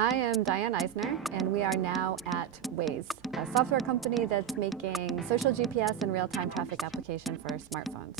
I am Diane Eisner, and we are now at Waze, a software company that's making social GPS and real-time traffic application for smartphones.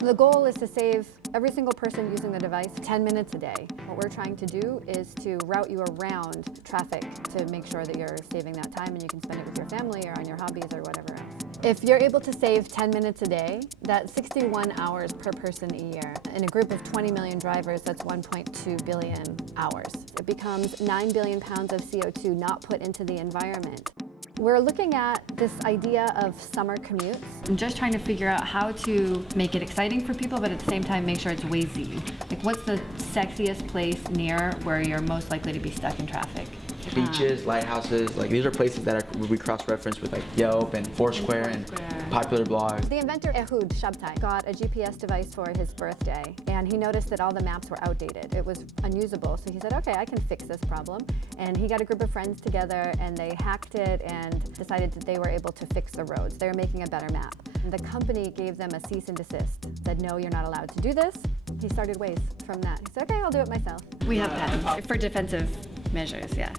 The goal is to save every single person using the device 10 minutes a day. What we're trying to do is to route you around traffic to make sure that you're saving that time and you can spend it with your family or on your hobbies or whatever else. If you're able to save 10 minutes a day, that's 61 hours per person a year. In a group of 20 million drivers, that's 1.2 billion hours. It becomes 9 billion pounds of CO2 not put into the environment. We're looking at this idea of summer commutes. I'm just trying to figure out how to make it exciting for people, but at the same time make sure it's Waze-y. Like, what's the sexiest place near where you're most likely to be stuck in traffic? Beaches, lighthouses, like these are places that we cross-reference with like Yelp and Foursquare and popular blogs. The inventor Ehud Shabtai got a GPS device for his birthday, and he noticed that all the maps were outdated. It was unusable, so he said, okay, I can fix this problem. And he got a group of friends together and they hacked it and decided that they were able to fix the roads. They were making a better map. And the company gave them a cease and desist, said, no, you're not allowed to do this. He started Waze from that. He said, okay, I'll do it myself. We have patents for defensive measures, yeah.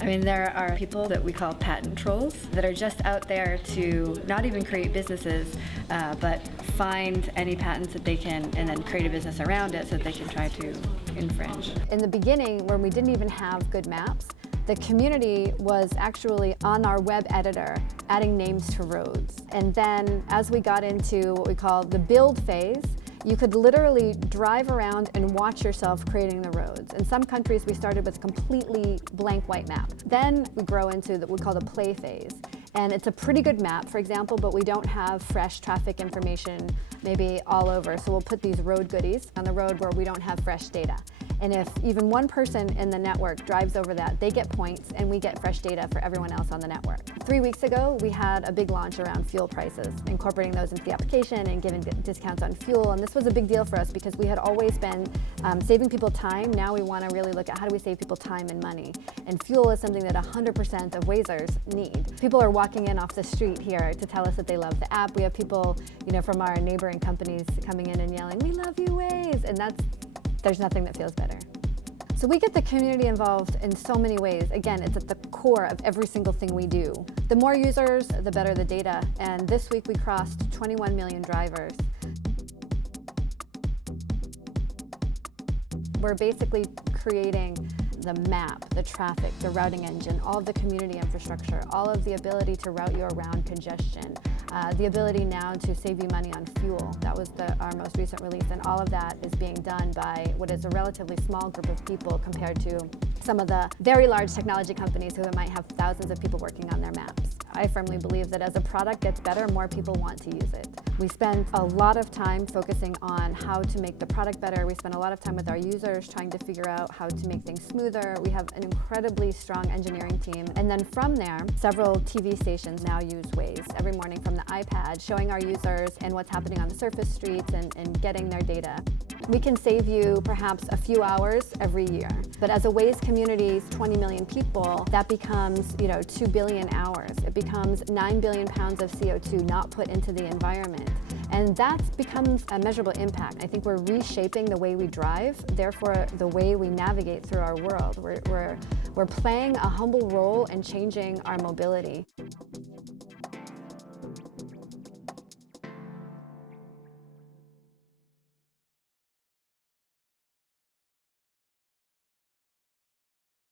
I mean, there are people that we call patent trolls that are just out there to not even create businesses, but find any patents that they can and then create a business around it so that they can try to infringe. In the beginning, when we didn't even have good maps, the community was actually on our web editor adding names to roads. And then as we got into what we call the build phase, you could literally drive around and watch yourself creating the roads. In some countries, we started with a completely blank white map. Then we grow into what we call the play phase. And it's a pretty good map, for example, but we don't have fresh traffic information maybe all over. So we'll put these road goodies on the road where we don't have fresh data. And if even one person in the network drives over that, they get points and we get fresh data for everyone else on the network. 3 weeks ago, we had a big launch around fuel prices, incorporating those into the application and giving discounts on fuel. And this was a big deal for us because we had always been saving people time. Now we want to really look at how do we save people time and money. And fuel is something that 100% of Wazers need. People are walking in off the street here to tell us that they love the app. We have people, from our neighboring companies coming in and yelling, "We love you, Waze!" And there's nothing that feels better. So we get the community involved in so many ways. Again, it's at the core of every single thing we do. The more users, the better the data. And this week we crossed 21 million drivers. We're basically creating the map, the traffic, the routing engine, all of the community infrastructure, all of the ability to route you around congestion, the ability now to save you money on fuel. That was our most recent release, and all of that is being done by what is a relatively small group of people compared to some of the very large technology companies who might have thousands of people working on their maps. I firmly believe that as a product gets better, more people want to use it. We spend a lot of time focusing on how to make the product better. We spend a lot of time with our users trying to figure out how to make things smoother. We have an incredibly strong engineering team. And then from there, several TV stations now use Waze every morning from the iPad, showing our users and what's happening on the surface streets and getting their data. We can save you perhaps a few hours every year. But as a Waze community, 20 million people, that becomes 2 billion hours. It becomes 9 billion pounds of CO2 not put into the environment. And that becomes a measurable impact. I think we're reshaping the way we drive, therefore the way we navigate through our world. We're playing a humble role in changing our mobility.